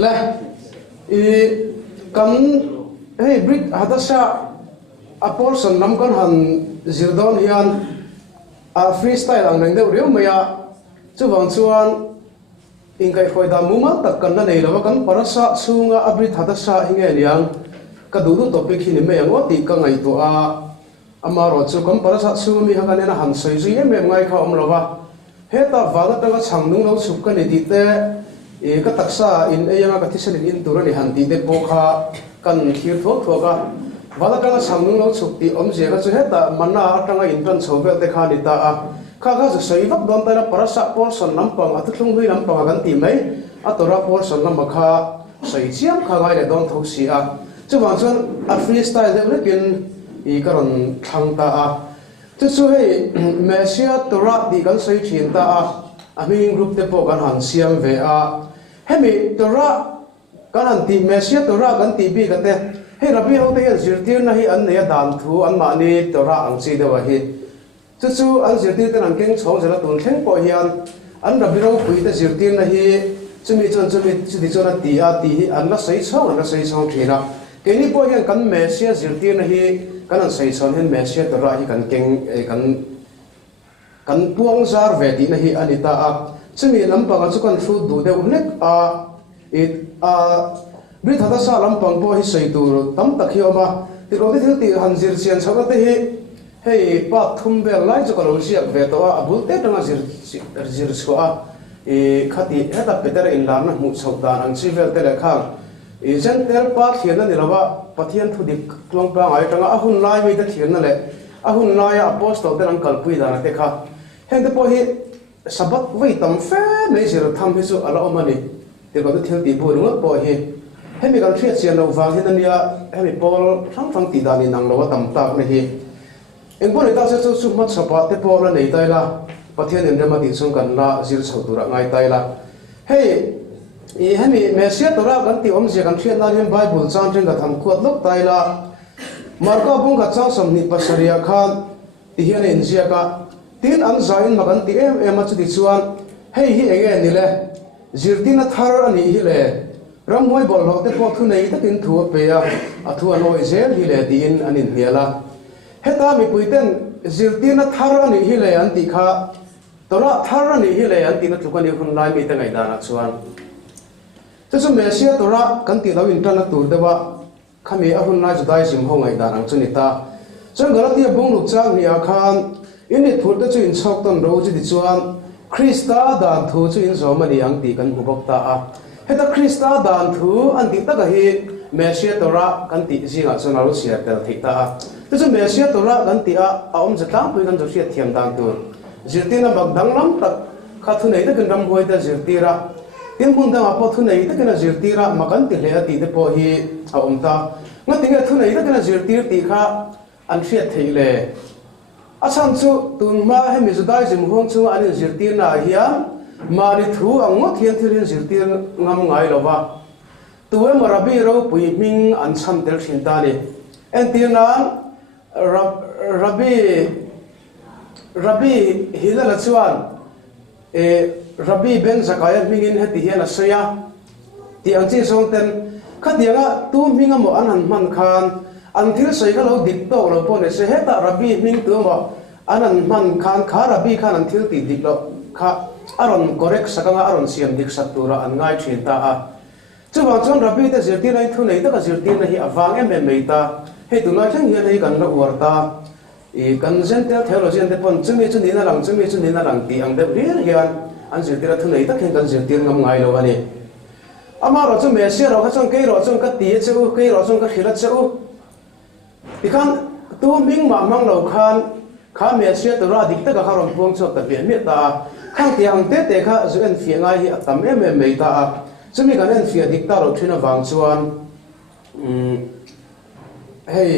le kan hey Brit Chadasha aportion lam kan han zirdon hian a freestyle ang nang deuh riu maya chuwang chuan Inkhawm da muma tak kan na nei lawa kan parasa sunga a Brit Chadasha hinge liang ka du topic hi ni me ang oti ka ngai to a amaro chu kan parasa sunga mi hakan na han sei zui em ngai kha om lawa heta wala tanga changnung lo chuk ka ni ti te e ka taksa in eyanga ka thisalin in turani han ti de po kha kan khir tho tho ka wala tanga changnung lo chuk ti om je ka chu heta manna atanga in tan chobe te kha ni ta a kha kha chu sei vak don ta na parasa portion lampang athlung hui lampang kan ti mai a Torah portion lam kha sei chiam kha ngai le don tho si a chuwang chuan a freestyle de lekin I karon thang ta a chu hei Mesia Torah di kan sei thin ta a ming group te po kan han siam ve a hemi Torah kan han ti Mesia Torah kan ti bi ka te hei rabi ho te zirtir na hi an ne dan thu an ma ni Torah ang chi de wa hi chu an zirtir te an keng chong jela tun thleng po hian an rabi ro pui te zirtir na hi chumi chu di chona ti a ti hi an la sei chong thina keni po hian kan Mesia zirtir na hi kan an sei chon hen Mesia Torah hi kan keng kan puang zar ve ti na hi anita a chumi lampang chu kan thu du de unek a Brit Chadasha lampang po hi sei tur tam tak hi oma ti ro ti han zir chian chawna te hi hei pa thum bel lai chu kalo siak ve to a bul te tanga zir chua khati heta peter in lam na mu chauta ang chi vel te le khang zen tel pa thian ni lawa pathian thu dik tlong pa ngai tanga ahun lai me te thian na le ahun lai apostol te ang kalpui da na te kha hen te po hi Shabbat wei tam fe nei zir tham hi chu ala omani te ko te thil ti bu ru po hi hemi kan thriat chian lo wang hin ania hemi pol thang ti da ni nang lo tam tak ne hi engbo le ta se chu mat sapa te po la nei tai la pathian en rema ti chung kan la zir chho tura ngai tai la hei hemi Mesia Torah kan ti om je kan thriat na hem Bible chan teng ka tham khuat lok tai la marka bung ka chang som ni pasaria khan ti hian en zia ka tin an zain ma kan ti em chu ti chuan hei hi enge ni le zirtina thar ani hi le ramhoi bol ho te po thu nei takin thu pe a thu anoi zel hi le ti in anin hiala heta mi puiten zirtina thar ani hi le an ti kha Torah thar ani hi le an ti na thukani hun lai mi ta ngai da na chuan chu Mesia Torah kan ti lo in tan tur dewa khami ahun na judai sim ho ngai da nang chunita chang galatia bung luk chang ni akhan ini thur te chu in chok ton ro chi ti chuan Krista dan thu chu in zomani ang ti kan ubok ta a heta Krista dan thu an ti ta ka hi Mesia Torah kan ti zinga chona ro sia tel thik ta a chu Mesia Torah kan ti a om jatang pui kan jo sia thiam dan tur zirtina bagdang lam tak kha thu nei ta kan ram hoi ta zirtira tin bun da po thu nei ta kan zirtira makan ti le ti de po hi a om ta ngati nge thu nei ta kan zirtir ti kha an thriat thei le asan chu tun ma he mi judai jim hong chu an zirtir na hian mari thu ang ngot hian thirin zirtir ngam ngai lova tuwe marabi ro pui ming an cham tel thin ta ni en tina rabi hilala chuan rabi ben zakaya mingin heti hian asaya ti ang chi song ten khadianga tu minga mo an man khan an thil sei ka lo dik to lo po ne se heta rabi ming tu mo anan man khan kha rabi khan an thil ti dik lo kha aron correct sakanga aron siam dik satura an ngai thin ta a chuwa chon rabi te zirti nai thu nei ta ka zirti na hi awang em mai ta he tu lai thang hian hei kan lo warta kan zen tel theology an te pon chumi chu ni na lang ti ang de rian hian an zirti ra thu nei ta khen kan zirti ngam ngai lo ani ama ro chu Mesia ro kha chong ke ro chong ka ti chu ke ro chong ka khila chu ikan tu ming ma mang lo khan kha Mesia Torah dik ta ka ron puang chok ta be me ta khang ti ang te kha zu en fi ngai hi atam em mai ta chumi kan en fi dik ta ro thina wang chuan hei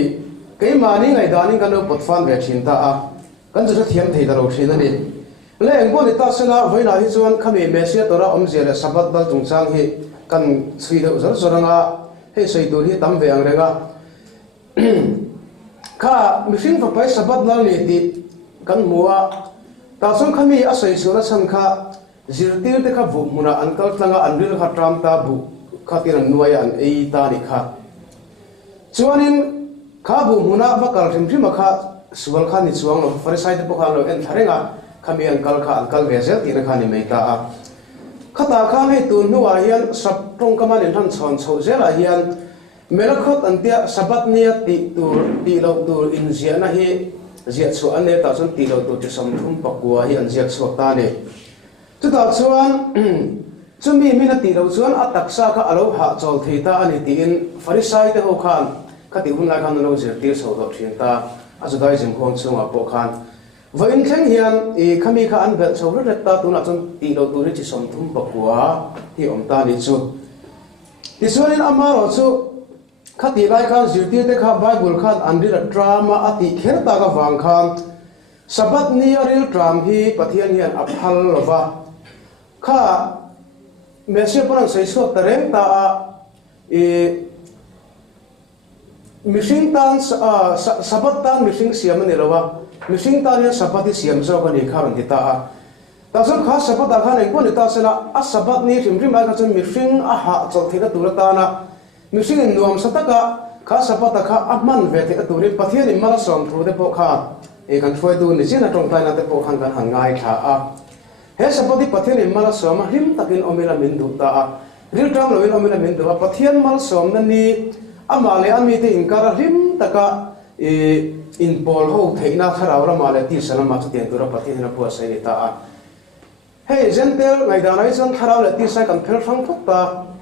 ke mani ngai daning kan lo pot fan ve thin ta a kan chu thiam thei da ro thin ani le engbo ni ta sena voina hi chuan khami Mesia Torah om je le Shabbat dal tung chang hi kan chui de zor zoranga hei sei tur hi tam ve ang renga kha mihring fa pai Shabbat dal ni ti kan muwa ta song khami a sei sura san kha zirtir te kha bu muna ankal tlanga anril kha tram ta bu khatin nuai an ei ta ni kha chuanin kha bu huna vakal rim kha sual kha ni chuang lo farisai te pokhan lo en tharenga khami an kal vezel ti na kha ni mai ta a khata kha hei tu nuwa hian sap tong kaman in han chon chho zela hian melakhot antia sabat nia ti lo tur in zia na hi zia chu an ne ta chon ti lo tur ti som thum pakua hi an zia chu ta ne chu ta chuan chumi mina ti lo chuan ataksa kha alo ha chol thei ta ani ti in farisai te ho khan khati hun lai khan no zir tir so do thin ta azudai jim khom chunga po khan voin thleng hian e khami kha an bel chho ret ta tuna chon ti lo tur chi som thum pakua hi om ta ni chu ti chuan in amaro chu khati lai khan zirti te kha bible khan andira drama ati kher ta ka wang khan sabat ni aril tram hi pathian hian aphal lova kha meshe paran sei so tareng ta e mishing tan sabat tan mishing siam ni lova mishing tan ya sabati siam so ka ni khan ti ta ta so kha sabat a khan en ko ni ta sela a sabat ni rim ai ka chon mishing a ha chol thina turata na mishing in nuam sataka kha sapata kha aman ve the aturi pathian in mala som thru de po kha e kan thoi tu ni china tong tai na te po khan kan hangai tha a he sapati pathian in mala som him takin omela min du ta a ril tram lo in omela min du a pathian mal som na ni amale ami te in kara him taka e in pol ho theina thara ora male ti sana ma chutian tu ra pathian na po sai ni ta a he gentle ngai da nai chon thara le ti sai kan phel phang thuk ta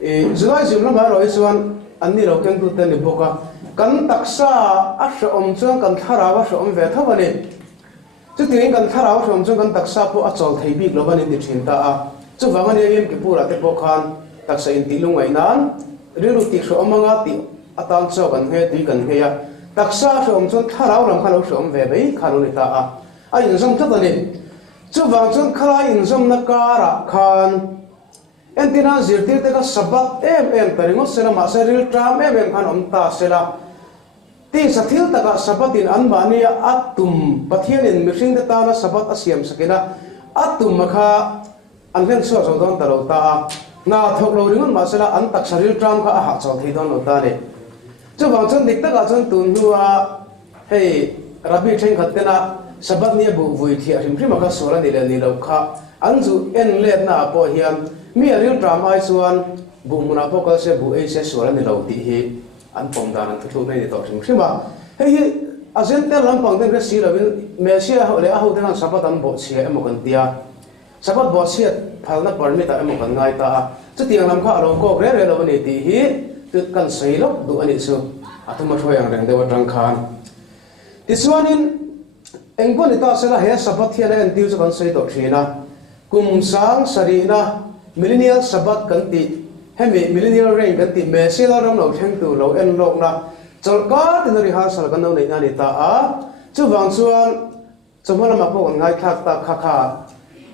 zulai zim lama roi chuan anni lo keng tu te ni boka kan taksa a hre om chuan kan thara wa hre om ve thawani chu tin kan thara wa hre om chuan kan taksa po a chol thei bik lovani ni thin ta a chu wangani yem ki pura te po khan taksa in ti lungai nan riru ti hre omanga ti atan chaw kan he ti kan he ya taksa hre om chuan thara wa ram khan hre om ve bei khan ni ta a in zom thawani chu wang chuan khala in zom na kara khan entina zirtir te ka sabat em taringo sela ma seril tram em khan omta sela ti sathil taka sabatin anbani atum pathian in mishing de ta na sabat asiam sakena atum makha anlen so so don taro ta na thok lo ringon ma sela an tak saril tram kha a ha chaw thei don lo ta ne chu wang chon dik taka chon tun huwa hei rabi theng khatena sabat ni bu vui thi arim pri makha sola ni lo kha anju en let na po hiam mi aril tram ai chuan bu muna pokal se bu ei se suala ni lo ti hi an pom dan an thu nei to thim thima hei azen te lam pang den si lovin mesia ho le a ho den sabat an bo chia emo kan tia sabat bo chia phalna parmi ta emo kan ngai ta chu tiang lam kha ro ko re lo ni ti hi tu kan sei lo du ani chu atuma thoyang reng de wa tang khan ti chuanin engbo ni ta sela he sabat hian en tiu chu kan sei to thina kum sang sarina millennial sabat kanti hemi millennial rain kanti mesela ram lo theng tu lo en lok na chol ka tin ri ha sal kan no nei na ni ta a chu wang chuan chomala ma po ngai thak ta kha kha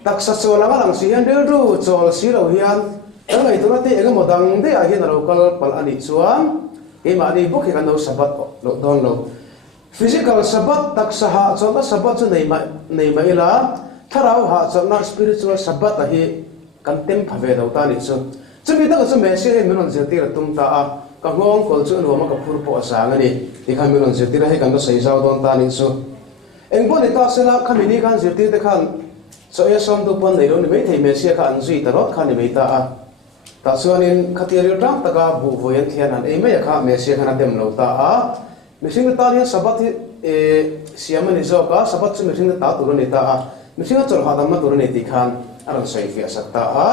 tak sa chola ma lang si han del ru chol si lo hian angai tu na te ega modang de a hian lo kal pal ani chuan e ma ni bok kan no sabat lo don lo physical sabat tak sa ha chol sabat chu nei mai la tharau ha chol na spiritual sabat a hi kan tem phave do ta ni chu chumi ta chu me se menon zirti ra tum ta a ka ngong kol chu no ma ka phur po sa ngani ti kha menon zirti ra he kan do sei jaw don ta ni chu engbo ni ta sela khamini khan zirti te khan so ya som du pon nei ro ni me thei me se kha an zui ta rot khan ni me ta a ta chuanin khatiari tang ta ka bu voyan thian an ei me ya kha me se khan dem lo ta a me sing ta ni sabat e siamani zo ka sabat chu me sing ta tu ro ni ta a me sing chol ha dam ma tu ro ni ti khan aron sei fi asakta a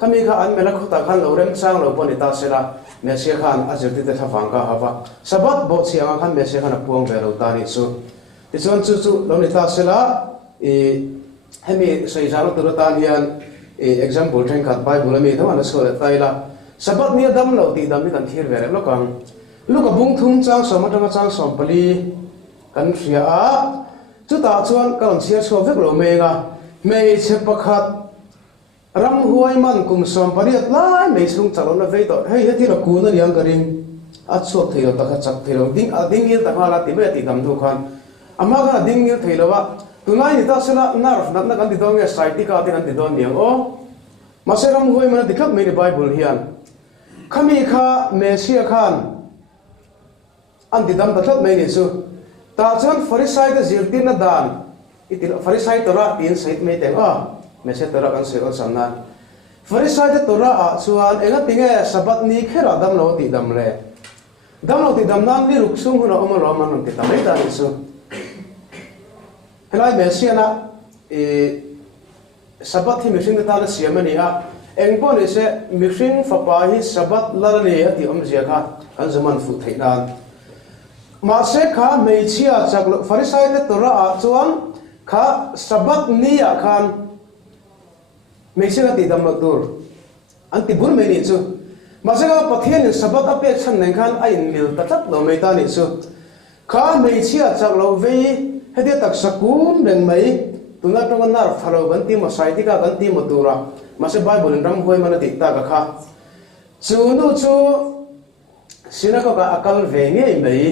kami kha an mela khota khan lo rem chang lo poni ta sela mesia khan azirti te thawang ka hawa sabat bo chiang khan mesia khan puang ve lo ta ni chu ti chuan chu lo ni ta sela e hemi sei jalo tu ta hian e example theng khat bible mi thama na sole taila sabat ni dam lo ti dam ni kan thir ve lo kang lu ka bung thum chang som atanga chang som pali kan ria a chu ta chuan kan sia chho vek lo me nga mei che pakhat ram huai man kum som pariat lai mei sung chalon na vei to hei heti la ku na liang karing a chok thei lo ta kha chak thei lo ding il ta hala ti be ti dam du khan ama ga ding il thei lo wa tunai ni ta sela narf na kan ti dong ya sai ti ka ti kan ti don niang o maseram huai man dikhak me ni bible hian khami kha Mesia khan an didam tatlat mai ni chu ta chuan Pharisai da zirtin na dan itin Pharisai Torah tin sait mai teng Mesia Torah kan se samna Pharisai da Torah chuan enga tinge Shabbat ni khera dam lo ti dam le dam lo ti dam nan ni ruksung huna omalo man ti tamai ta ni chu helai Mesia na Shabbat hi mishing ta na siamani engpo ni se mishing fapa hi Shabbat lalani ati omjia kha kan zaman fu thainan ma se kha meichia chaklo Pharisai da Torah chuan kha Shabbat ni ya khan meichia ti dam tur anti bun me ni chu ma se kha pathian Shabbat ape chan neng khan ain mil tatat lo mai ta ni chu kha meichia chaklo ve hede tak sakun reng mai tuna tongan nar phalo gan ti mo sai ti ka gan ti mo tura ma se Bible ram hoi mana ti ta ka kha chu nu chu sinagoga akal ve nge mai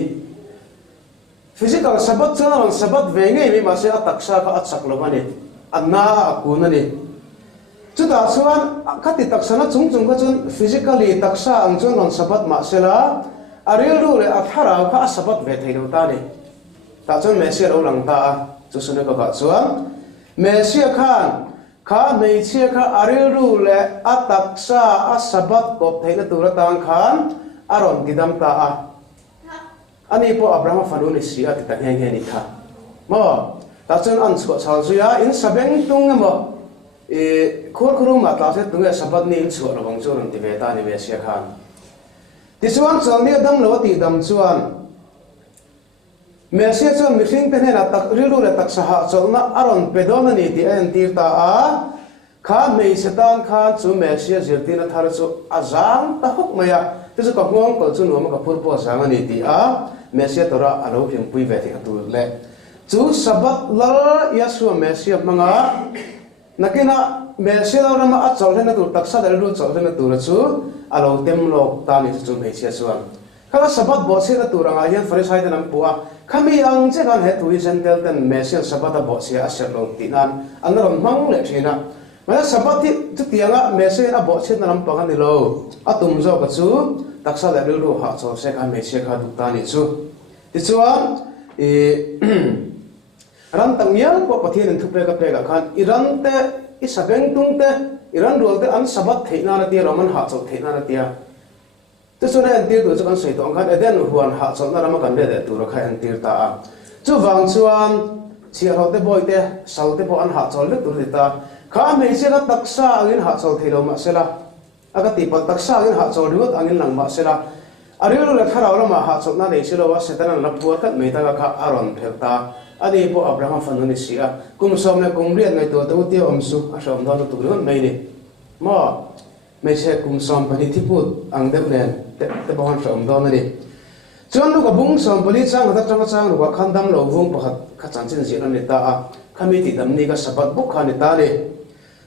physical Shabbat chuan Shabbat ve nge mi ma se ataksa ka atsak lo mani anna akuna ni chu ta chuan khati taksana chung ka chun physically taksa ang chuan Shabbat ma se la ariel ru le athara ka Shabbat ve thei lo ta ni ta chuan Mesia lo lang ta chu sinagoga chuan Mesia khan kha meichia kha ariel ru le ataksa a Shabbat kop theina tura tang khan aron didam ta ani po Abraham faruni sia ti ta nge ni kha mo ta chen an chu chal chu ya in sabeng tung mo khor khuru ma ta se tung Shabbat ni chu ro bang chu ron ti ve ta ni Mesia khan ti chuan chal ni dam lo ti dam chuan Mesia chuan mishing te hena tak rilu le tak saha cholna aron pedona ni ti en tir ta kha mei setan kha chu Mesia zirtina thar chu azang ta huk maya te chu ka ngom ko chu nuam ka phurpo sanga ni ti Mesia Torah alo phing pui ve ti atul le chu Shabbat lal Yeshua Mesia manga nakina Mesia rama a chol hena tur taksa dal ru chol hena tur chu alo tem lok ta ni chu Mesia chuan kha Shabbat bo se na turanga hian Pharisai tan puwa khami ang che kan he tui sentel ten Mesia Shabbat bo se a serlong tinan anron mang le thina ma Shabbat ti tianga Mesia a bo se na lam pangan ni lo atum zo ka chu taksa le ru ha chol se kha Mesia kha du ta ni chu ti chuan ran tang yang po pathian thu pe ka khan iran te I sabeng tung te iran rol te an Shabbat theina na ti roman ha chol theina na tia te so na antir do chuan sei tong khan eden huan ha chol na rama kan de tu ro kha antir ta chu wang chuan chia ho te boy te sal te po an ha chol le tur ta kha me se la taksa angin ha chol theilo ma sela aga ti pa taksa angin ha chol riwat angin lang ma sela arilu le khara ora ma ha chol na nei selo wa setan na puat kat me ta kha aron phekta ani po Abraham fanuni sia kum som le kum riat ngai to ti omsu a som da tu ron mai ni mo me se kum som pani tiput ang de len te bon som do na ni chuan lu ka bung som pali chang ta chang lu ka khandam lo vung pakhat kha chan chen si na ni ta khami ti dam ni ka Shabbat buk kha ni ta ni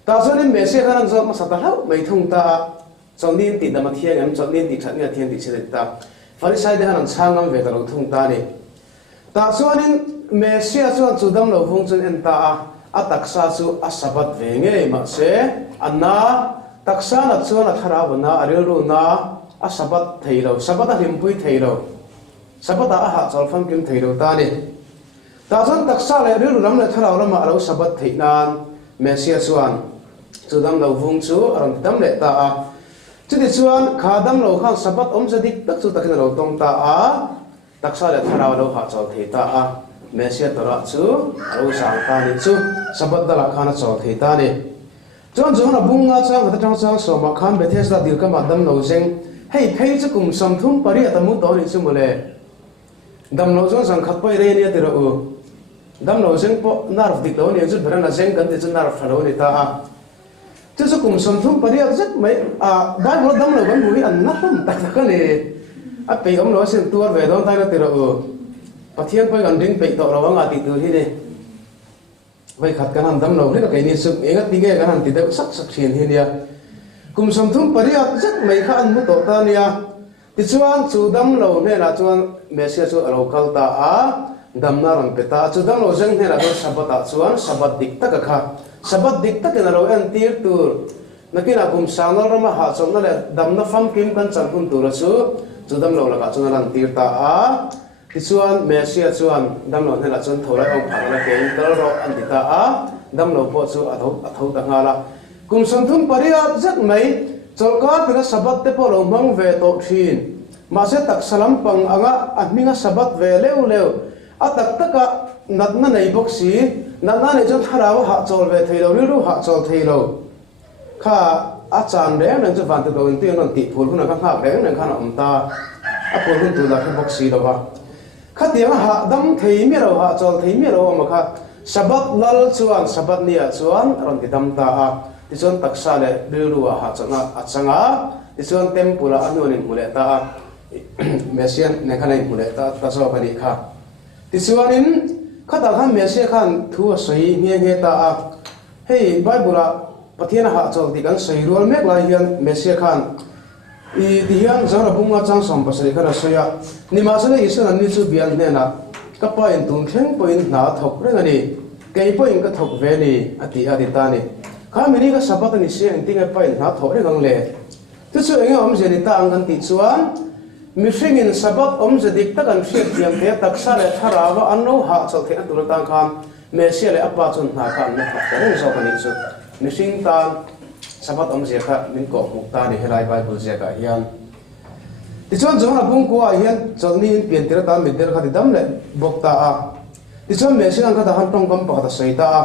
ta chuan in me se khan zo ma sa ta lau mai thung ta chong nin ti dam thiang am chong nin ti khat nge thiang ti se ta Pharisai de han changam ve ta lo thung ta ni ta chuan in Mesia chuan chu dam lo vung chun en ta ataksa chu a Shabbat ve nge ma se anna taksa na chuan a thara bana aril ru na a Shabbat theilo Shabbat a him pui theilo Shabbat a ha chol pham kim theilo ta ni ta chuan taksa le aril ru lam le thara lam a lo Shabbat theinan Mesia chuan chu dam lo vung chu aron dam le ta chu ti chuan kha dam lo khan Shabbat om sa dik tak chu takin lo tong ta taksa le thara lo ha chol thei ta Mesia Torah chu alo sang ta ni chu Shabbat dala khana chol thei ta ni chuan na bunga chang ta chang so ma khan Bethesda dil ka ma dam lo seng hei phei chu kum som thum pari atamu to ni chu mole dam lo sang khat pai re ni atira u dam lo seng po nar dik lo ni chu bran na seng kan ti chu nar phalo ni ta chu kum som thum pari at zat mai dai lo dam lo ban mu an na rum tak tak ni a pe om lo sen tuar ve don ta na tira u pathian pai gan ding pe to lo nga ti tu hi ni vai khat kan han dam lo ni ka ni su enga ti ge kan han ti de sak sak thin hi nia kum som thum pariat zat mai kha an mu to ta nia ti chuan chu dam lo ne la chuan Mesia chu alo kal ta dam na ron pe ta chu dam lo jeng ne la do Shabbat chuan Shabbat dik tak kha Shabbat dik tak na lo en tir tur nakina kum sangal rama ha chomna le damna fam kim kan chan hun tur chu dam lo la ka chuna ran tir ta a ti chuan mesia chuan dam lo hela chun thorai ong phangla ke dal ro an ti ta a dam lo po chu a tho ta ngala kum san thum paria zat mai cholka pina sabat te po lo mang ve to thin ma se tak salam pang anga ahminga sabat ve leu atak taka natna nei boxi natna nei chon tharawa ha chol ve theilo ru ha chol theilo kha a chan re nang chu van te lo in ti non ti phul huna ka khak re nang khana umta a phul hun tu la ka boxi lo ba kha ti ha dam thei mi ro ha chol thei mi ro ma kha sabat lal chuan sabat nia chuan ron ti dam ta a ti chon taksa le ru ha changa ti chon tempura anu ni mule ta mesian ne khana mule ta so pani kha ti chuanin khata khan mesia khan thu sei nge ta a hei bible pathian ha chol ti kan sei rol mek lai hian mesia khan I ti hian zara bunga chang som pasari khara soya ni ma sala isan an ni chu bial ne na ka pa in tung theng point na thok reng ani kei point ka thok ve ni ati ta ni kha mini ka sabat ni se ang tinga pa in na thok reng ang le tu chu enge om je ni ta ang kan ti chuan mi hring in sabat om je dik ta kan hriat tiam te taksa le tharawa anno ha chol the an tur tang khan mesia le apa chun na khan na thok reng so pani chu mi hring ta sabat om je kha min ko mukta ni herai bible je ka hian ti chon jong la bung ko hian cholni in pian tira ta midel kha ti dam le bokta a ti chon me sin an kha da han tong kam pa ta sei ta a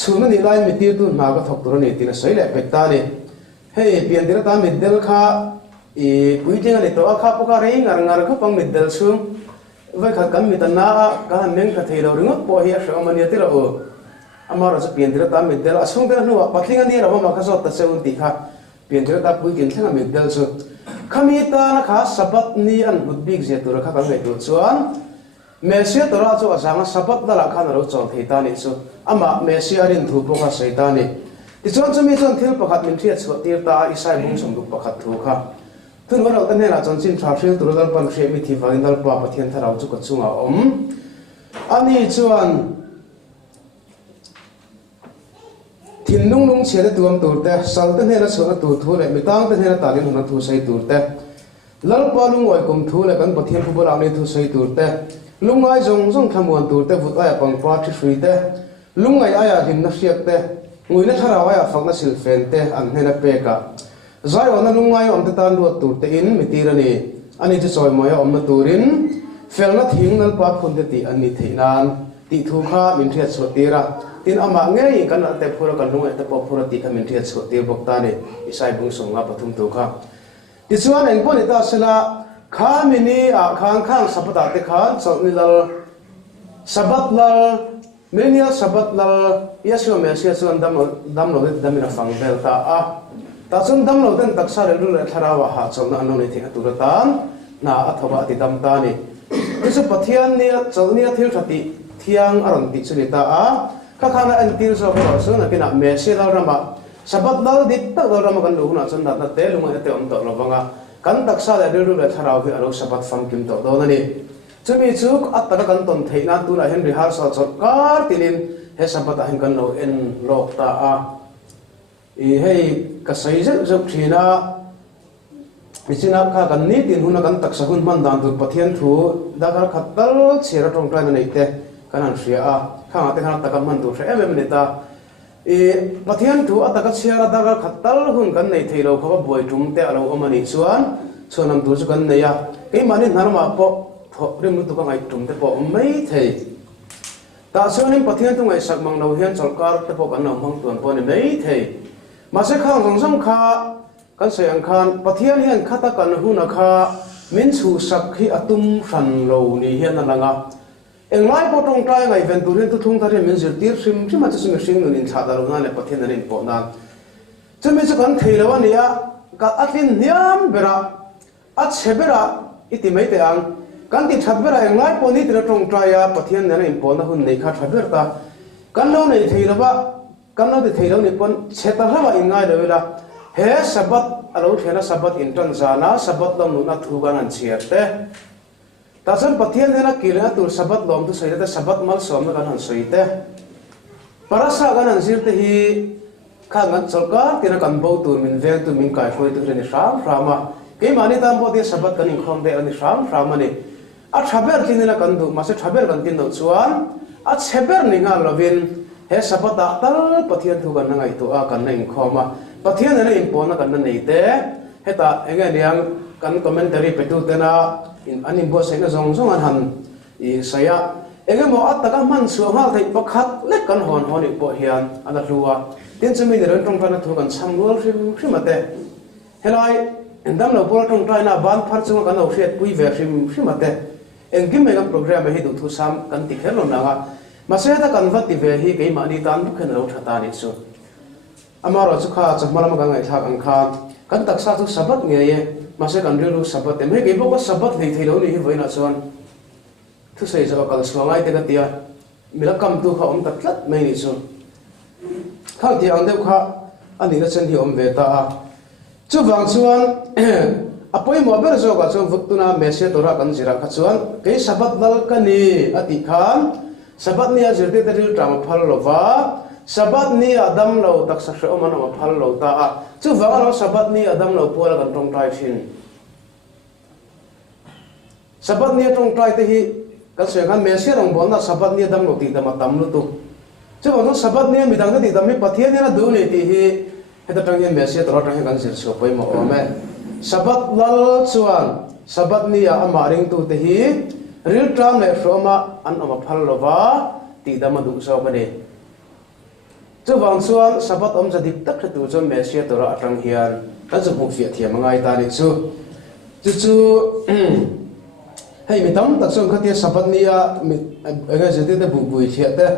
chuna ni lai mi tir tu na ka thok tur ni ti na sei le pekta ni hei pian tira ta midel kha I puiting ani to a kha po ka rei ngar kha pang midel chung vai kha kam mi ta na ka neng ka thei lo ringo po hi a shom ani ti lo amara sa piandira ta midel asung ta nuwa patlinga ni rawa ma ka so ta seun ti kha piandira ta pui kin thenga midel chu khami ta na kha sabat ni an hudbik je tur kha kan ngai tu chuan mesia tora chu asanga sabat da la khan ro chol thei ta ni chu ama mesia rin thu po kha sei ta ni ti chon chumi chon thil pakhat min thia chu tir ta isai bung som du pakhat thu kha thun wala ta ne la chon chin tha thil tur dal pan khre mi thi wangin dal pa pathian tharau chu ka chunga om ani chuan tin nung nung chhe tuam turte sal te ne la chona tu thu le mitang te ne la talin huna thu sei turte lal pa lung oi kum thu le kan pathian pu bolang ni thu sei turte lungai jong thamuan turte vut aya pang pa thi suite lungai aya him na siak te ngui na thara aya phak na sil fen te an ne na pe ka zai ona lungai om te tan ruat turte in mitirani ani chu choi moya om na turin fel na thing nal pa khun te ti ani theinan ti thu kha min thia chotira tin ama ngai kan te phura kan lungai te po phura ti khamin thia chotir bokta ne isai bung songa pathum tu kha ti chuan eng poni ta sela kha mini a khang sapata te khan cholni lal sabat lal menia sabat lal yasho mesia chuan dam lo damina fang bel ta a ta chun dam lo ten taksa le lu le tharawa ha chomna anu ne thing aturatan na athawa ti dam ta ni isu pathian ni cholni thil thati thiang aron ti chuni ta a kakhana an tir so ko so na kina mesia dal rama sabat dal dit ta dal rama kan lu na chun na te lu ma te om to lo banga kan taksa le lu le tharaw hi aro sabat fam kim to do na ni chumi chuk atta kan ton theina tu la hen rihar so chot kar tinin he sabat a hen kan lo en lok ta a I hei ka sai zuk thina isina kha kan ni tin huna kan taksa hun man dan tu pathian thu da kar khatal chera tong trai na nei te kanan ria a khanga te khana takam man tu hre em ni ta I pathian thu ataka chera da kar khatal hun kan nei theilo khawa boi tum te alo omani chuan chonam tu chu kan nei ya ke mani narma po tho rim tu ka ngai tum te po mai thei ta chuanin pathian tu ngai sakmang no hian cholkar te po kan no mang tuan po ni mai thei mase khang jong kha kan sayang khan pathian hian khata kan huna kha min chu sak hi atum ran lo ni hian alanga englai po tong trai ngai ven turin tu thung thari min zir tir sim ma chu sing nun in thada lo na le pathian rin po na chumi chu kan theilawa nia ka atlin niam bera a chebera iti mai te ang kan ti thabera englai po ni tira tong trai ya pathian na in po na hun nei kha thaber ta kan lo nei theilawa kan lo de theilo ni pon cheta hawa ingai lo la he sabat alo thena sabat in tan zana sabat lam nu na thu gan an chiarte ta san pathian hena kila tur sabat lom tu saita sabat mal som na kan han soite parasa gan an zirte hi khang ngan solka tina kan bo tur min vel tu min kai khoi tu ni ram rama ke mani tam bo dia Shabbat kan Inkhawm de ani ram ni a thaber kinina kan du ma se thaber kan tin do chuan a cheber ni nga lovin he Shabbat ta tal pathian thu kan ngai tu a kan Inkhawm ma pathian na impona kan nei te heta enga niang kan commentary petu tena in ani bo se na zong zong an han I saya engem mo ataka man suamal thai pakhat le kan hon hon I po hian ana ruwa tin chumi ne ron tong kana thu kan samgol rim rimate helai endam lo pol tong trai na ban phar chung kan o hriat pui ve rim rimate engim megam program hi du thu sam kan ti khelon na ga maseta kan vati ve hi ke ma ni tan bu khen ro thata ni chu amaro chu kha chakmala ma ga ngai thak ang kha kan taksa chu Shabbat nge ye mase kan ru Shabbat te me ke bo Shabbat lei thei lo ni hi voina chuan thu sei zo kal slongai te ka tia milakam tu kha om taklat mai ni chu khang ti ang deu kha ani na chen hi om ve ta chu wang chuan apoi mo ber zo ka chu vuktuna mese Torah kan jira kha chuan ke Shabbat dal ka ni ati khan Shabbat ni a jirte ta ril tram phal lova Shabbat ni adam lo tak sa shom an ma phal lo ta chu wang lo Shabbat ni adam lo pol kan tong trai thin Shabbat ni tong trai te hi kan se kan mese rong bon na Shabbat ni adam lo ti dam tam lu tu chu wang Shabbat ni mi dang ti dam mi pathian ni na du ni ti hi heta tang yen mese Torah tang kan jir so poi mo ome Shabbat lal chuan Shabbat ni a amaring tu te hi ril tram le roma an ama phal lova ti dam du so bane chu wang chuan Shabbat om jadik tak tu chu mese Torah atang hian kan chu bu fia thiam ngai ta ni chu chu hei mi tam tak song khatia Shabbat ni a anga jete te bu bui thia te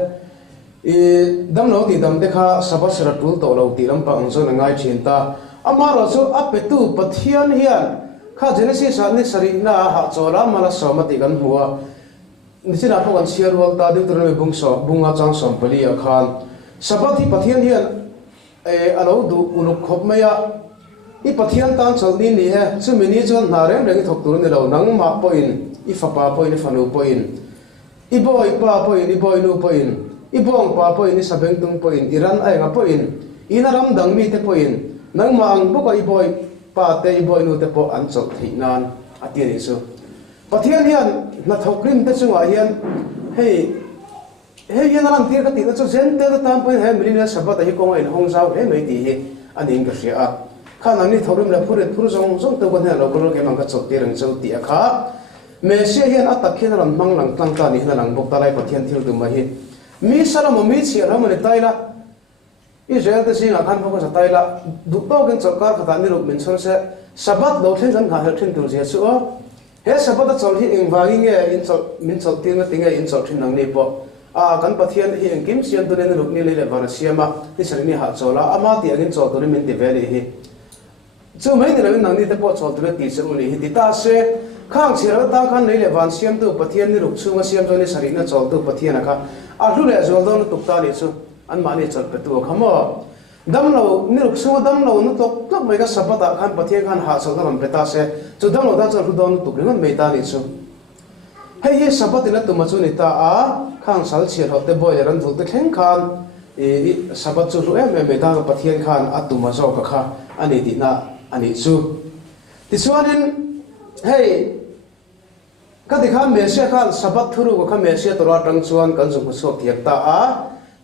I dam lo ti dam te kha Shabbat sera tul to lo ti lam pa ang zo na ngai thin ta amaro chu apetu pathian hian kha Genesis ni sari na ha chola mala somati kan huwa nisina ko kan share wal ta de tur me bunga chang som pali a khan Shabbat hi pathian hian alo du unuk khop maya I pathian tan chalni ni he chu mini chon na reng reng thok tur ni lo nang ma poin I fapa poin I fanu poin I boy pa poin I boy nu poin I bong pa poin I sabeng tung poin I ran ai nga poin I naram dang mi te poin nang ma ang buka I boy pa te I boy nu te po an chok thi nan ati ni su pathian hian na thokrim te chunga hian hei hian ram tir ka ti na chu zen te tam poin he mri na Shabbat hi kong ai hong zau he mai ti hi aning ka sia kha nang ni thorim la phuret phur zong zong te kon he lo ko ke mang ka chok ti rang chau ti a kha me sia hian atak khian ram mang lang tlang ta ni hna lang bok ta lai pathian thil tu ma hi mi salam mi chi ram ne taila Israel te singa khan ko sa taila du to gen sarkar khata ni ruk min sol se Shabbat lo thlen jan kha her thin tu je chu he Shabbat chol hi engwangi nge in chol min chol ti na tinga in chol thin nang ni po a kan pathian hi engkim sian tu ne ruk ni le va na siama ni sari ni ha chola ama ti agin chol tu min ti vele hi chu mai ni lo nang ni te po chol tu ti se uli hi ti ta se khang chira ta khan nei le van siam tu pathian ni ruk chunga siam jo ni sari na chol tu pathian kha a lu le zol don tu ta ni chu an mani chol pe tu khamo dam lo ni ruk chunga dam lo nu tok tok mai ka Shabbat khan pathian khan ha chol dam pe ta se chu dam lo da chol don tu ring mai ta ni chu hei ye Shabbat na tu ma chu ni ta a khang sal chir ho te boy ran thu te thleng khan Shabbat chu ru em me ta pathian khan atu ma zo ka kha ani di na ani chu ti chuanin hei ka dikha mese khan Shabbat thuru ko kha mese Torah tang chuan kan zu so thiak ta a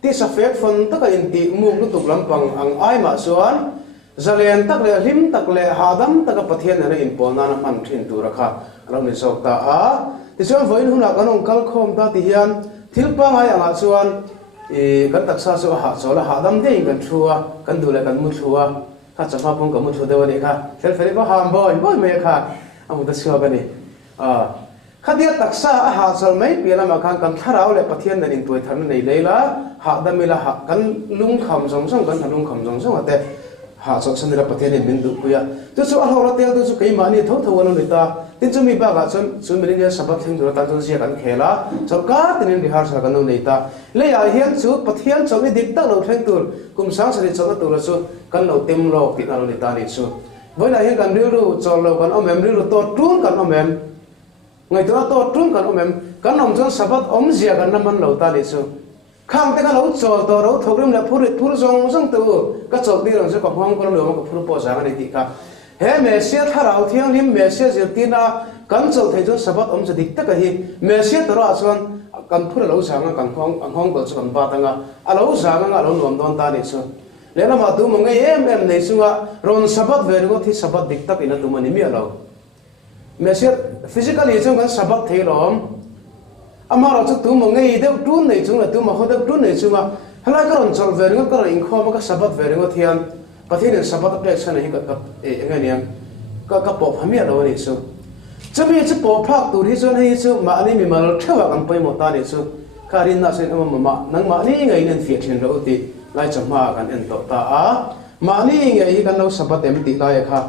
ti sa fek fon ta ka in ti mu lu tuk lampang ang ai ma chuan zalen tak le lim tak le hadam tak ka pathian na in pon na man thin tu rakha ram ni sok ta a ti chuan voin huna kan ong kal khom ta ti hian thil pa ngai anga chuan kan taksa so ha chola hadam de kan thua kan du le kan mu thua kha chama pong ka mu thu de wa ni kha fel fel ba ham boy me kha amu ta swa bani khadia taksa a ha chal mai pela ma khan kan tharau le pathian nan in toi than nei leila ha damila ha kan lung kham jong jong kan lung kham jong jong ate ha chok san ra pathian in min du kuya tu chu a hora tel tu chu kai mani tho tho wanu nita tin chu mi ba ga chon chu mi ne Shabbat thing dur ta chon sia kan khela chok ka tin bihar sa kan no nei ta le ya hian chu pathian chok ni dik ta lo theng tur kum sang sa ni chok tu ra chu kan lo tem lo ti na lo ni ta ni chu voi la hian kan ru chol lo kan omem ru to tun kan omem ngai to tun kan omem kan om chon Shabbat om zia kan naman lo ta ni chu khang te ka lo chol to ro thogrim la phur zong tu ka chol ti rong se ka hong ko lo ma ko phur po sa ni ti ka he mesia tharau thiang lim mesia zirtina kan chol thei chu sabat om se dik ta ka hi mesia to ra chuan kan phur lo sa nga kan hong ko chu kan ba ta nga a lo sa nga lo nom don ta ni chu le na ma tu mo ngai em nei sunga ron sabat ve ro thi sabat dik tak ina tu mani mi alo mesia physically chung kan sabat thei rom amaro chu tu mo ngai de tu nei chung la tu ma ho de tu nei chunga hala ka ron chol ve ro ka Inkhawm ka sabat ve ro thian pathian sabat apek chana hi ka ngai niam ka po phamia lo ni chu chumi chu po phak tu ri chon hi chu ma ni mi mal thawa kan pai mo ta ni chu karin na sen ma nang ma ni ngai nen fi thin ro ti lai chama kan en to ta a ma ni ngai hi kan lo sabat em ti lai kha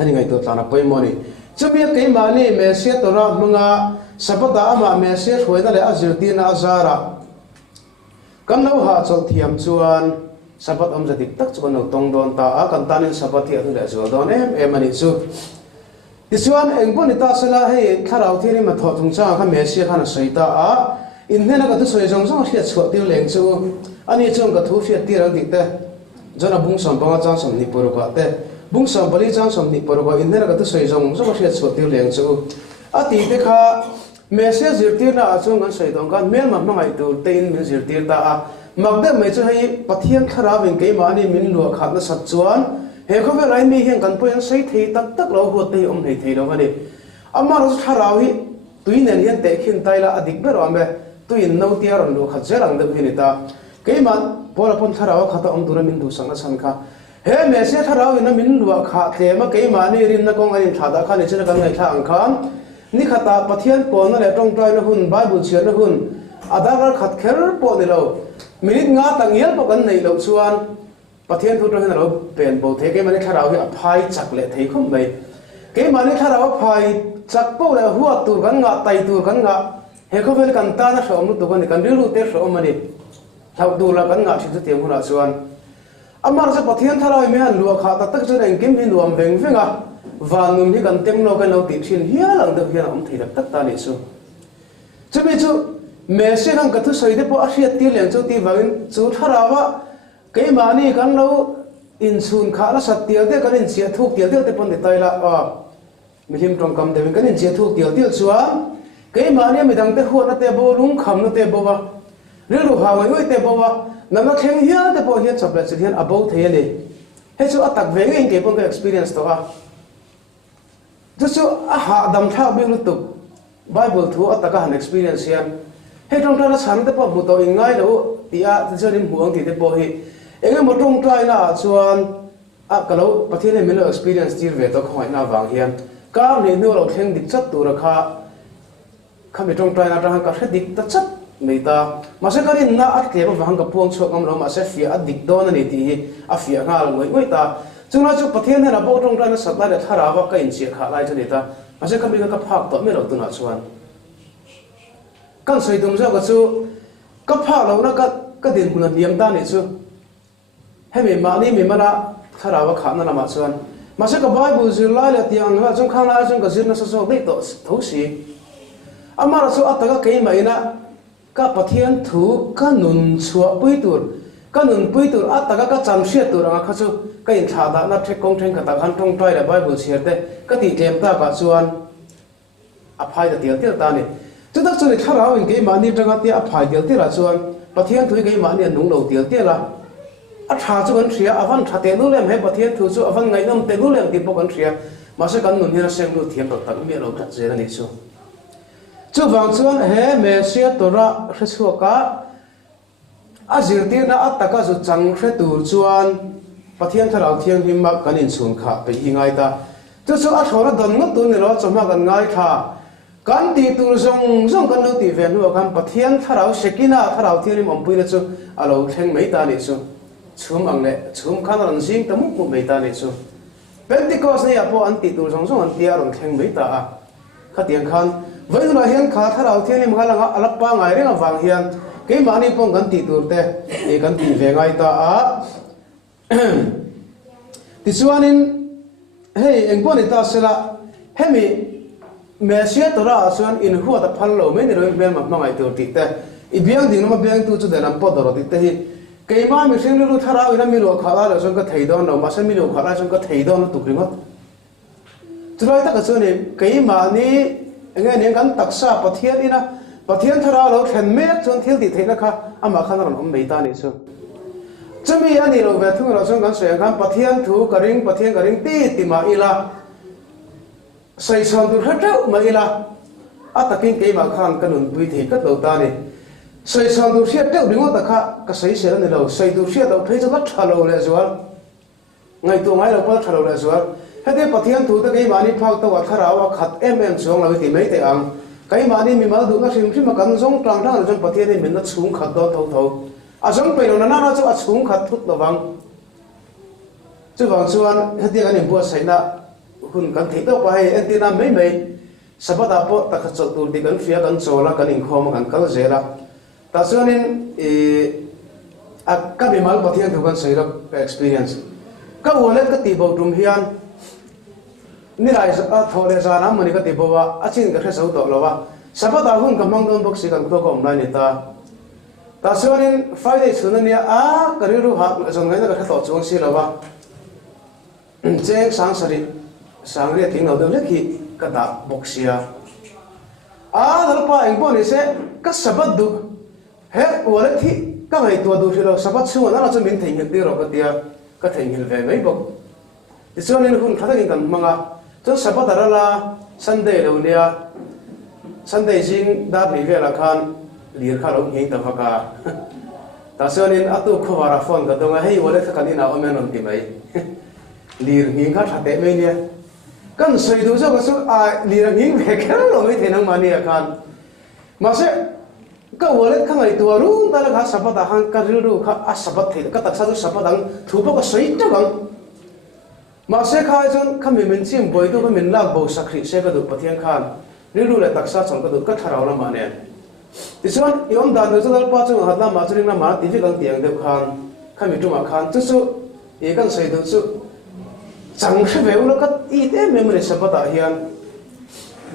ani ngai to ta na pai mo ni chumi ke ma ni me se to ra munga sabata ama me se thoi na le azir ti na azara kan lo ha chol thiam chuan sabat om jatik tak chu no tong don ta a kan tanin sabat hi le zo don em ani chu tisuan engpon ita sala he tharau thiri ma tho thung cha kha me se khana soita a in hena ka tu soi jong jong hria chho ti leng chu ani chung ka thu hria ti ra dik te jona bung sam pa cha sam ni por ka te bung sam bali cha sam ni por ka in hena ka tu soi jong jong hria chho ti leng chu a ti te kha me se zir ti na chung kan soi dong kan mel ma ngai tu te in min zir ti ta a magde me chu hei pathian khara wen ke ma ni min lu khat na sat chuan he kho ve lai mi hian kan poin sei thei tak tak lo ho te om nei thei lo ani amma ro tharau hi tuinen hian te khin taila adik ber ame tuin no tiar on lo khat jerang de hin ta ke man pola pon tharau khata om dura min du sang na san kha he me se tharau ina min lu kha te ma ke ma ni rin na kong ani thada kha ni chena kan ngai tha ang khan ni khata pathian pon na le tong trai na hun bible chian na hun adagar khat kher po ni lo minit nga tangial po kan nei lo chuan pathian thu to hen lo pen bo the ke mani tharau hi aphai chak le thei khum mai ke mani tharau phai chak po le huwa tur kan nga tai tur kan nga he kho vel kan ta na shom lu tu kan kan ru te shom mani thau du la kan nga thi tu te hu ra chuan amar sa pathian tharau me han lu kha ta tak chu reng kim hin luam veng venga van num hi kan tem lo kan lo ti thin hia lang de hian om thei tak ta ni chu chumi chu me se kan ka thu soi de po a hriat ti leng chu ti wangin chu tharawa ke mani kan lo in sun kha la sat tial de kan in chia thuk tial de te pon de tai la a mi him tong kam de kan in chia thuk tial chuan ke mani mi dang te hu na te bo lung kham na te bo wa ri lu ha wai te bo wa nang na khleng hia te po hian chapla chi hian abo the ni he chu atak ve nge ke pon ka experience to a chu a ha dam tha bi lu tu bible thu ataka han experience hian he tong tra na san te po mu to ingai lo tia chu rim huang ti te po hi enge mo tong trai na chuan a kalo pathian me lo experience tir ve to khoi na wang hian ka ne no lo thleng dik chat tu ra kha me tong trai na ta ka hredik ta chat nei ta ma se karin na at ke ba wang ka puang chok am lo ma se fia adik don ani ti a fia nga lo ngoi ta chunga chu pathian na bo tong trai na sat la le thara wa ka in chi kha lai chu ni ta ma se ka mi ka phak to me lo tu na chuan kan soi dum za ka chu ka pha lo na ka din bulan niam ta ni chu he me ma ni me mana tharawa kha na ma chuan ma se ka bible zir lai la tiang ha chung khang la chung ka zir na so so dei to tho si amara chu ataka ke mai na ka pathian thu ka nun chua pui tur ataka ka cham sia tur anga kha chu ka in tha da na thek kong theng ka ta khan thong trai la bible share te ka ti tlem ta ka chuan a phai da tial ta ni chu tak chu ni tharau in ke ma ni tanga ti a phai tial ti ra chuan pathian thui ke ma ni nung lo tial ti la a tha chu kan thria avan tha te lu lem he pathian thu chu avan ngai nam te lu lem ti po kan thria ma se kan nun hira sem lu thiam ro tak mi lo ka zera ni chu wang chuan he me sia tora hresu ka azir ti na ataka zu chang hre tur chuan pathian tharau thiang him ma kan in sun kha pe hi ngai ta chu a thora don ngot tu ni ro chama kan ngai tha kan ti tur zong kan lo ti ve nu kan pathian tharau sekina tharau thiang rim om pui na chu alo thleng mai ta ni chu chum ang le chum khan ran sing tamu ku mai ta ni chu pentecost ne apo an ti tur zong an ti aron thleng mai ta a kha tiang khan vai la hian kha tharau thiang rim halanga alapa ngai renga wang hian ke mani pong kan ti tur te e kan ti ve ngai ta a ti chuanin hey engpon ita sela hemi mesia tora chuan in huwa ta phal lo me ni roi bel ma ngai tur ti te ibiang ding ma biang tu chu de lam po do ti te hi keima mi sing lu thara ina mi lo khala la song ka thei don no ma sa mi lo khala song ka thei don tu kringot chulai ta ka chu ni keima ni nge ne kan taksa pathian ina pathian thara lo then me chon thil ti theina kha ama khan ron om mei ta ni chu chumi ani lo ve thung lo song kan se kan pathian thu karing ti ma ila sai son tu hata ma ila atakin keima khan kanun bui thi kat lo ta ni sai sang du sia teu ringo ta kha ka sai se ne lo sai du sia do phei cha thalo le zual ngai tu ngai lo pa thalo le zual hade pathian tu ta kai mani phak to wa thara wa khat chong lo ti mai te ang kai mani mi mal du na sim sim kan zong tang tang jong pathian ni min na chung khat do tho a jong pe lo na na chu a chung khat thut lo wang chu wang chuan hade kan ni bu sai na hun kan thei to pa hai antina mai Shabbat apo ta kha chol tur di kan fia kan chola kan Inkhawm kan kal zela ta chuanin a ka bimal pathian thu kan sei ka experience ka wallet ka ti bo tum hian ni rai a thole za na mani ka ti bo wa a chin ka khe sau to lo wa Shabbat a hun ka mang don box kan ko kom lai ni ta chuanin Friday chunania a ka ri ru ha jong ngai na ka to chung si lo wa cheng sang sari sang re ting lo de le ki ka da boxia dal pa eng bo ni se ka Shabbat du he wallet thi ka ngai to du thilo Shabbat chu na chu min thei ngi ro ka tia ka thei ngil ve mai bok ti chuanin hun thata king kan manga chu Shabbat la Sunday lo nia Sunday jing da ni ve la khan lir kha lo ngi ta ka ta chuanin atu khowara phone ka donga hei wallet ka ni na omen on ti mai lir ngi kha thate mai nia kan sei du cho ka su a lir ngi ve ka lo mai the nang mani khan ma se ka wallet ka ngai tu ru ta la kha Shabbat han ka ru kha a Shabbat the ka tak sa chu Shabbat ang thu ba ka sei ta bang ma se kha jon ka mi min chim boi tu ka min lak bo sakri se ka du pathian khan ru le tak sa chong ka du ka tharau la ma ne ti chuan yom dan du dal pa chu hatla ma chu ring na ma ti vi kang tiang de khan ka mi tu ma khan chu chu e kan sei du chu chang khe ve u la ka i te memory Shabbat a hian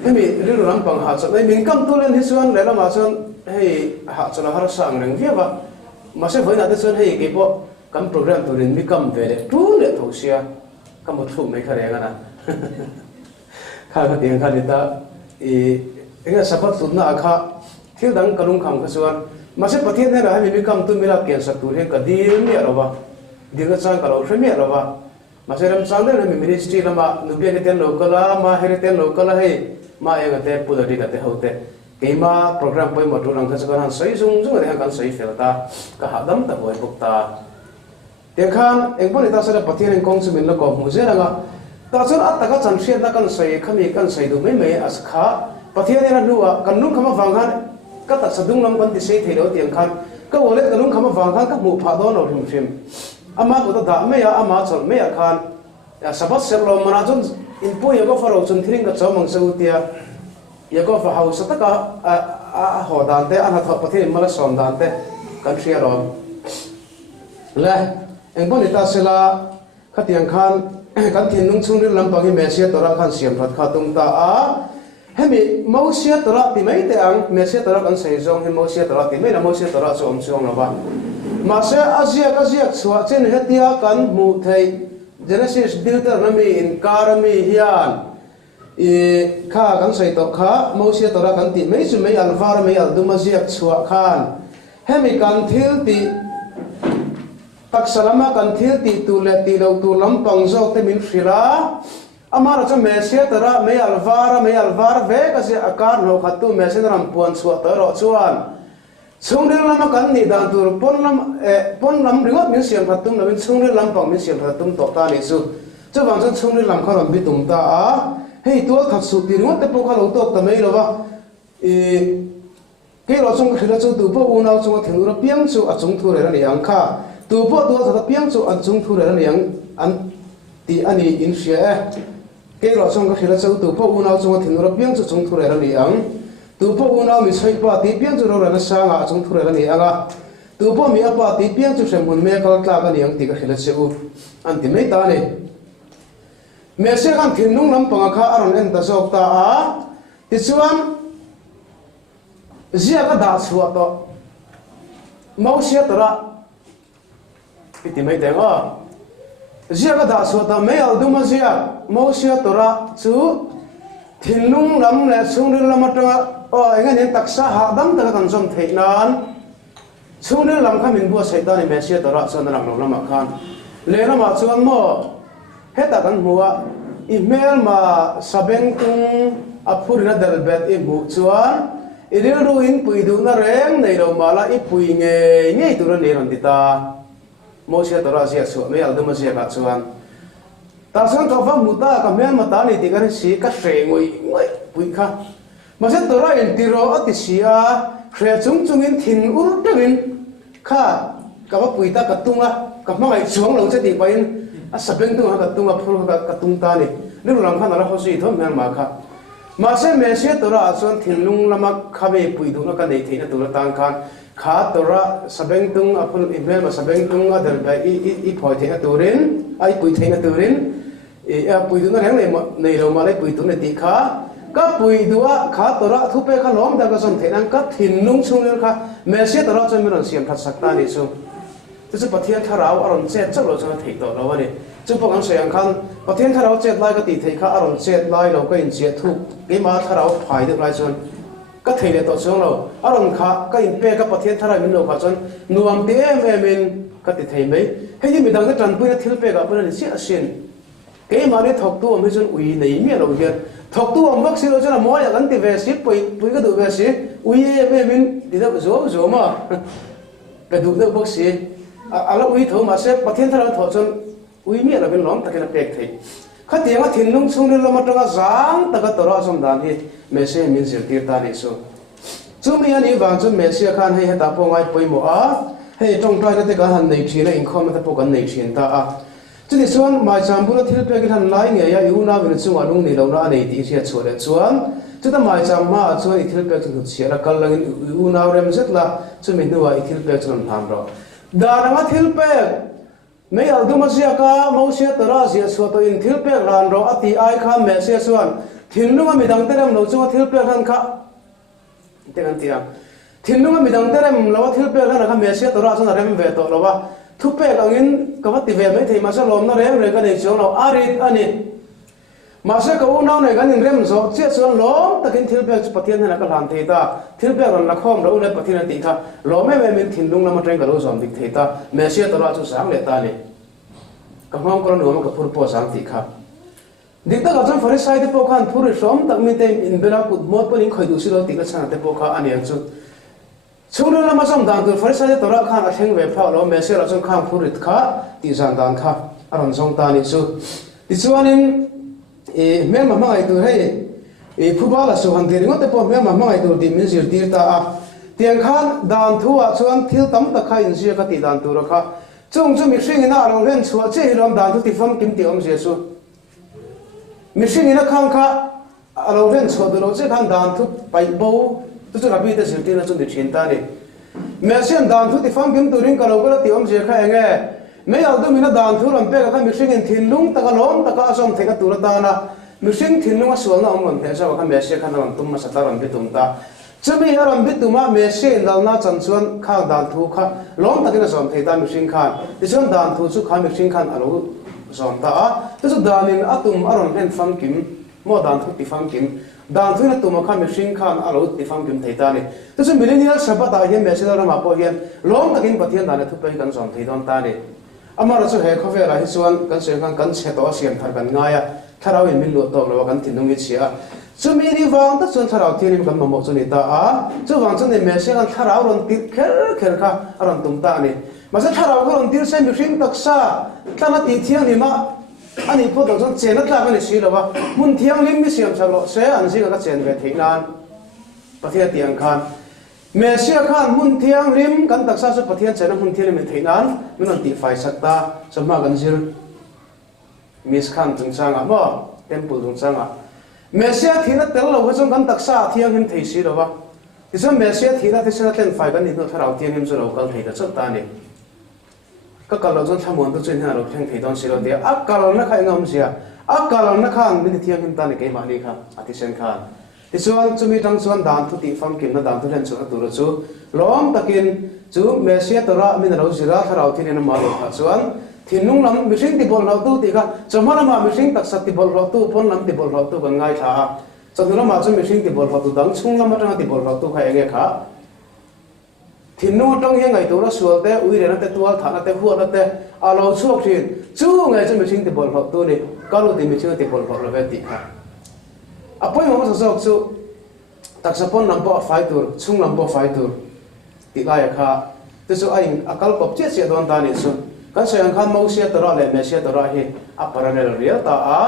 hemi ru ram pang ha cha mai min kam tu len hi chuan le la ma chuan hei ha chana har sang reng via ba ma se voi na de chuan hei ke po kam program tu rin mi kam ve le tu le tho sia kam mo thu mai khare ngana kha ka tiang kha ni ta enga Shabbat tu na kha thil dang kalung kham kha chuan ma se pathian ne ra hemi mi kam tu mi la ken sa tu he ka dir mi ro ba dir ga chang ka lo thre mi ro ba ma se ram chang de mi ministry lama nu be ne ten local ma he ten local hei ma ega te pulari ka te hote keima program poi motu rang kha chakan han sei jung jung de kan sei felta ka hadam ta boi bukta te khan engpon ita sara pathian eng kong chu min la ko mu je ranga ta chon at taka chan hriat na kan sei khami kan sei du mai as kha pathian ena nuwa kan nung khama wang han ka ta sadung lam kan ti sei thelo tiang khan ka wallet kan nung khama wang han ka mu pha don lo rim phim ama ko ta da me ya ama chon me ya khan ya Shabbat sel lo mana chon in po ya ko faro chon thring ka chomang sau tia ya ko fa house ta ka a ho dan te an ha tho pathian mala som dan te kan thria ro le eng bon ita sela khatiang khan kan thin nung chung rim lam pang hi mesia tora khan siam phat kha tung ta a hemi mosia tora ti mai te ang mesia tora kan sei jong he mosia tora ti mai na mosia tora chom chong la ba ma se azia chua chen hetia kan mu thei Genesis Deuteronomy in Karami hian kha kan sei to kha mosia tora kan ti mai chu mai alvar mai al dumazia chua khan hemi kan thil ti taksalama kan thil ti tu le ti lo tu lampang zo te min frila amara cha mesia tora mai alvar ve ka se akar no khatu mesia ram puan chua to ro chuan chungre lama kan ni dan tur pon lam ringot min siam phatum na min chungre lam pang min siam phatum to ta ni chu chu wang chu chungre lam kharam bi tum ta a hei to khat su ti ringot te po kha lo tok ta mai lo wa ke lo chung khila chu tu po u na chu thelu ra piang chu a chung thu re ra ni ang kha tu po tu tha piang chu an chung thu re ra ni ang an ti ani in sia ke lo chung khila chu tu po u na chu thelu ra piang chu chung thu re ra ni ang tu po u na mi sai pa ti piang chu ro ra na sa nga chung thu re ra ni anga tu po mi apa ti piang chu sem bun me kal tla ka ni ang ti ka khila chu an ti mai ta ni me se kan thin nung lam panga kha aron en ta sok ta a ti chuan zia ka da chua to mau sia tora piti mai teng a zia ka da so ta me al du ma zia mau sia tora chu thinlung lam le chungril lam atanga o enga nen taksa ha dam ta kan som theinan chungril lam khamin bu saitani me sia tora chon ram lo lam khan le lama chuan mo heta kan huwa email ma sabeng tung apurina dalbet e bu chuan iril ruin puidu na reng nei lo mala i pui nge tu ran neron dita mo sia tora sia chu me al dum sia ka chuan ta sang to fa muta ka men mata ni ti kan si ka se ngoi pui kha ma sia tora en tiro ati sia khre chung chung in thin ur tewin kha ka ba pui ta ka tunga ka ma ngai chuang lo che ti pain a sabeng tung ha ka tunga phul ka tung ta ni lu lam kha na ra ho si thom men ma kha mà xem mẹ sẽ tổ ra xuân thiên lung làm khám về bùi đúng nó cái này thì nó tổ ra tăng khan khá tổ ra sabeng tung apun email mà sabeng tung ở đây i phơi thì nó tổ đến ai bùi thì nó tổ đến bùi đúng nó hàng này rồi mà lấy bùi đúng này tí khá các bùi đúng khá tổ ra thu pe khá lom đang có xuân thế năng các thiên lung xuống lên khá mẹ sẽ tổ ra cho mình làm xiêm thật sắc ta đi xuống tức là bát thiên thà rau ở chết chắc rồi cho nó thấy tổ ra vậy chúng tôi ăn sườn khăn bát thiên thà rau chết lại cái tí thấy khá ở chết lại rồi cái chết thu cái mà thà rau phải được lại xuân cái thầy này tổ xuống rồi ở trong khá cái in pe cái bát thiên thà rau mình đâu khá xuân nuông tí em mình cái tí thầy mấy hay như mình đang cái trần bùi nó thiếu pe cái bên này sẽ xin cái mà để thọc tu ông xuân uy này miệng rồi kìa thọc tu ông bác sĩ rồi cho là mỗi lần tí về xí bùi cái đủ về xí uy em mình thì nó rỗ mà cái đủ được bác sĩ là uy thầu mà sẽ bát thiên thà rau thọ xuân uy miệng là bên lõm ta cái là bẹt thầy khát tiếng là thiên lung xuống lên làm mặt trăng giáng ta cái tổ ra xong đàn hi mẹ sẽ mình sẽ tiệt ta đi số chúng mình anh vàng chúng mẹ sẽ khan hay ta phong ai bơi mò hay trong trai nó thì cái hành này chỉ là Inkhawm nó phong cái này chỉ ta chứ thì xuân mai chăm bữa thiếu pe cái hành lái nghề ya yêu na bên chung ở lung này đâu na này thì sẽ chuột đấy xuân chứ ta mai chăm mà xuân thiếu pe chúng sẽ là cái lần yêu na rem rất là chúng mình nuôi thiếu pe chúng làm rồi đàn nó thiếu pe mấy ở đâu mà xia cả mau xia tờ ra xia xua tôi in thiếu pe ran rồi ati ai khá mẹ xia xuân thiên lúc mà mình đang tới làm lâu chung thiếu pe ran khá thế kan tia thiên lúc mà mình đang tới làm lâu thiếu pe ran khá mẹ xia tờ ra xuân là rem về tổ lâu ba thu pe cái in cái vật về mấy thầy mà sao lom nó rem rồi cái này chung lâu arit anh mà sẽ có nào này cái này rem rồi xia xuân lom ta kinh thiếu pe bắt thiên là cái làm thầy ta thiếu pe ran là không đâu này bắt thiên là tị khá lom mấy mình thiên lúc mà tranh cái lâu rồi thầy ta mẹ xia tờ ra chung sáng lệ ta này các mong con nữa mà các phụ sáng tị khá đi tới các trong Pharisai thì bố khăn phụ rsom tắc mình tên in bên áo cột mót bên in khởi đủ sự đó tị cái sáng thì bố khăn anh em chút chúng nó làm mà xong đàn từ Pharisai thì tổ ra khăn ở trên về phao đó mẹ sẽ là trong khăn phụ rít khá tị giàn đàn khá anh xong ta đi chút thì chú anh em mẹ mà mang từ hay phụ ba là số hàng tiền ngót thì bố mẹ mà mang từ thì mình sẽ đi ta tiền khăn đàn thu à chú anh thiếu tấm tắc khai in sẽ cái tị đàn từ đó khá chúng mình suy nghĩ nào rồi lên chúa chế làm đàn thu thì phong kiếm tiền sẽ số mình suy nghĩ nó khang khá rồi lên chúa từ đó sẽ khang đàn thu bảy bầu tôi cho là bây giờ tiền là chúng được chiến ta đi mình xem đàn thu thì phong kiếm từ riêng cái lâu cái tiền sẽ khai nghe mấy ở đâu mình nó đàn thu làm bé cái mình suy nghĩ thiên lung ta cái lom ta cái xong thì cái tu ta na mình suy nghĩ thiên lung xuống nó ông làm thế sao cái mình sẽ khang làm tum mà sát làm biết tum ta chứ bây giờ làm biết tụi mà mẹ sẽ làm na chân xuân khang đàn thu khang lom ta cái xong thì ta mình sinh khang thì xuân đàn thu chút khang mình sinh khang alo xong ta tức là đàn nên atum aron hen phong kim mua đàn thu thì phong kim đàn thu là tụi mà khang mình sinh khang alo thì phong kim thì ta này tức là mình đi Shabbat ta hiện mẹ sẽ làm apa hiện lom ta cái bát hiện đàn thu phải cần xong thì don ta này ama ra số hệ coffee là xuân cần xem khang cần sẽ to xem thật cần ngay à thà đâu mình lụt to là cần tin đông ít xíu chú mình đi vang tất xuân thà đâu thì mình cần mà một số này ta chú vang cho nên mẹ sẽ cần thà đâu rồi tiếp khéo khá rồi tung ta này mà sẽ thà đâu cái rồi tiếp xem mình sinh đặc sa ta nó tí thiang thì mà anh ấy phụ thuộc trong chén nó ta cái này xí rồi ba muốn thiang lim mới xem sao lo sẽ anh sẽ cái chén về thế nan bắt theo tiếng khan mẹ sẽ khan muốn thiang lim cần đặc sa sẽ bắt theo chén muốn thiang lim thế nan mình làm tí phải sắc ta sao mà gần zil miss khan tung sang à mà temple tung sang à mẹ sẽ thì nó tel lâu trong cần đặc sa thiang lim thế xí rồi ba thì sao mẹ sẽ thì nó sẽ tên phải cái này nó thà đâu thiang lim rồi đâu cần thấy cái chút ta này các câu nói tham muốn tôi chuyện nào rồi thấy đón xíu đi câu nói nó khai ngầm gì câu nói nó khang bên thiêng hiện tại cái mà đi khang ati sen khang ti chuan chumi tang chuan dan thu ti fam kim na dan thu len chu tur chu lom takin chu mesia tora min ro zira tharau thin na malo kha chuan thinung lam mihring ti bol lo tu ti kha chamana ma mihring tak sat ti bol lo tu pon lam ti bol lo tu kan ngai tha chadura ma chu mihring ti bol lo tu dang chung lam atang ti bol lo tu kha enge kha thinung tang he ngai tu ra sual te ui re na te tual thana te huat na te alo chuak thin chu ngai chu mihring ti bol lo tu ni kalu ti mihring ti bol lo ve ti kha apoi mo sa sok chu tak sapon lampo fai tur chung lampo fai tur ti lai kha te chu ai akal kop che che don ta ni chu kan sayang khan mo sia tora le me sia tora hi a parallel real ta a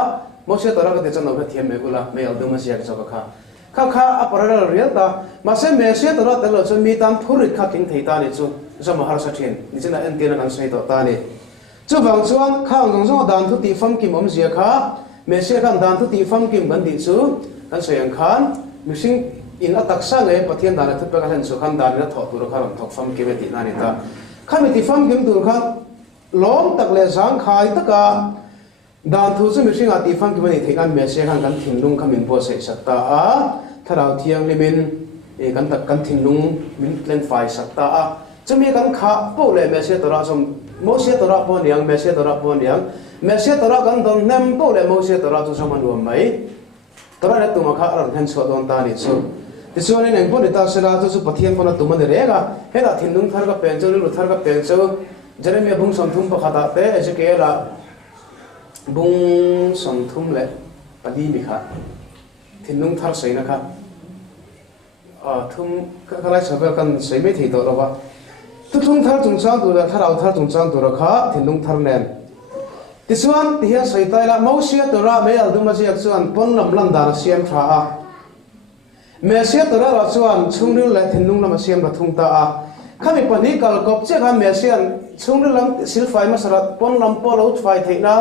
mo sia tora ka te chang no ka thiam me ula me al dum sia ka kha kha a parallel real ta ma se me sia tora te lo chu mi tam thurit kha king thei ta ni chu zo mahar sa thin ni china en tina kan sai to ta ni chu bang chuan kha ngong zo dan thu ti fam kim om zia kha me sia kan dan thu ti fam kim kan ti chu kan sayang khan mishing in atak sa nge pathian dan thu pa ka han chu khan dan na tho tur kha ram thok fam kim ti na ni ta kha mi ti fam kim tur kha lom tak le sang khai taka dan thu chu mishing ati fam kim ni thekan me sia kan kan thinglung kha min po sai sakta a tharau thiang limin e kan tak kan thinglung min plan fai sakta a chumi kan kha po le me sia tora som mo sia tora po niang me sia tora po niang me sia tora kan don nem po le mo sia tora chu som anu mai tora le tuma kha ran han so don ta ni chu ti chuan in engpo ni ta sera chu pathian pona tuma de rega hela thinlung thar ka pen chu lu thar ka pen chu jeremia bung som thum pa khata te ejekela bung som thum le padi mi kha thinlung thar sei na kha thum ka lai sabel kan sei me thei to ba tu thum thar chung chang tu la tharau thar chung chang tu ra kha thinlung thar nen ti chuan ti hian sei tai la mo sia to ra me al dum ma sia chuan pon lam lan da siam tha a me sia to ra chuan chungril le thinlung lam siam ra thung ta a khami pani kal kop che kha me sian chungril lam sil fai ma sarat pon lam po lo fai thei na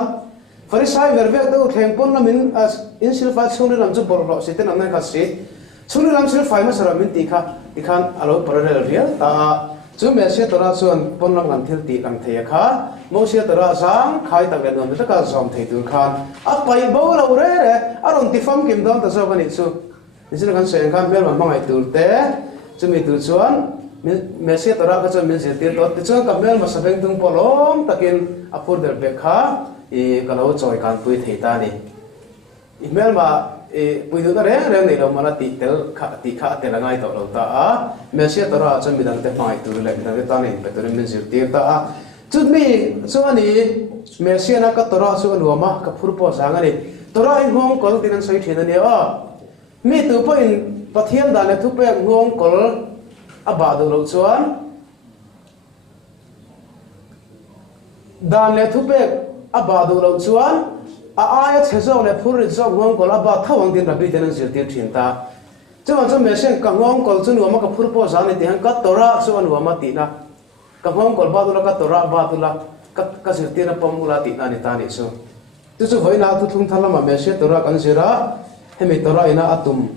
farisai verve to theng pon lam in sil fai chungril lam chu bor lo siten am na ka si chungril lam sil fai ma sarat min ti khan alo parallel real ta chu me sia to ra chuan pon lam lam thil ti lang thei kha mo sia to ra sang khai tak le don ta ka zom thei tur khan a pai bo lo re re aron ti fam kim don ta so kan chu ni sin kan sen kan bel ma mangai tur te chu mi tur chuan me sia to ra ka chuan min se ti to ti chuan ka mel ma sabeng tung polom takin apur der be kha e kalo choi kan pui thei ta ni email ma e pui du ta re nei lo mana ti kha te la ngai to lo ta a me sia to ra chuan mi dang te mai tur le mi dang te ta ni pe tur min zir ti ta a chu mi chuan ni me sia na ka to ra chu nu ma ka phur po sang ani to ra in hong kol tin an sai thin ani a mi tu po in pathian da le thu pe ngong kol aba do lo chuan dan le thu pe aba do lo chuan a aya chezo le phur ri zo ngong kol aba thawang din rabi ten zir ti thin ta chuan chu me sen ka ngong kol chu nu ma ka phur po sang ni ti han ka to ra chu nu ma ti na ka ngong kol ba do la ka to ra ba do la ka zir ti na pom ula ti na ni ta ni chu tu chu voi na tu thung thala ma me se to ra kan zira hemi to ra ina atum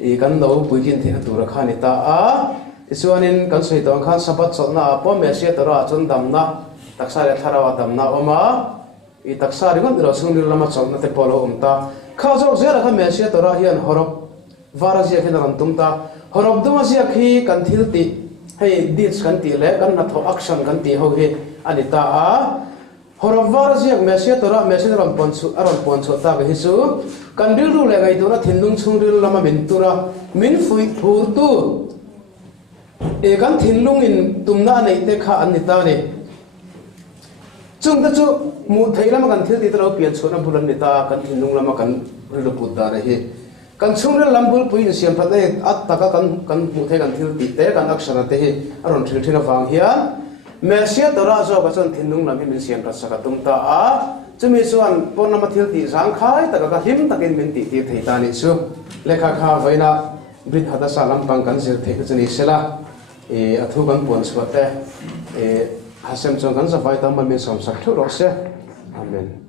e kan no puikin thina tur kha ni ta a isuanin kan sei to khan sabat chotna po me se to ra chon dam na taksa le tharawa dam na oma i taksa ri gon ro sung ni lama chotna te polo umta kha zo zera kha me se to ra hian horop vara zia khina ram tumta horop duma zia khi kan thil ti hei deeds kan ti le kan na tho action kan ti ho hi ani ta a horop vara zia me se to ra me se ram pon chu aron pon chu ta ga hi chu kan dil ru le ngai tu na thinlung chungril lama min tura min fui phur tu e kan thinlung in tumna nei te kha an ni ta ni chung ta chu mu thei lama kan thil ti tro pian chuna bulan ni ta kan thinlung lama kan ru put da re hi kan chungril lambul puin siam phat le at taka kan mu thei kan thil ti te kan aksara te hi aron thil thina wang hian me sia to ra zo ka chon thinlung lam hi min siam ra saka tum ta a chumi chuan pon nama thil ti sang khai taka ka him takin min ti ti thei ta ni chu lekha kha vaina Brit Chadasha lampang kan zir thei chu ni sela e athu kan pon chhuat te e hasem chong kan sa vai tam min som sak thu ro se amen.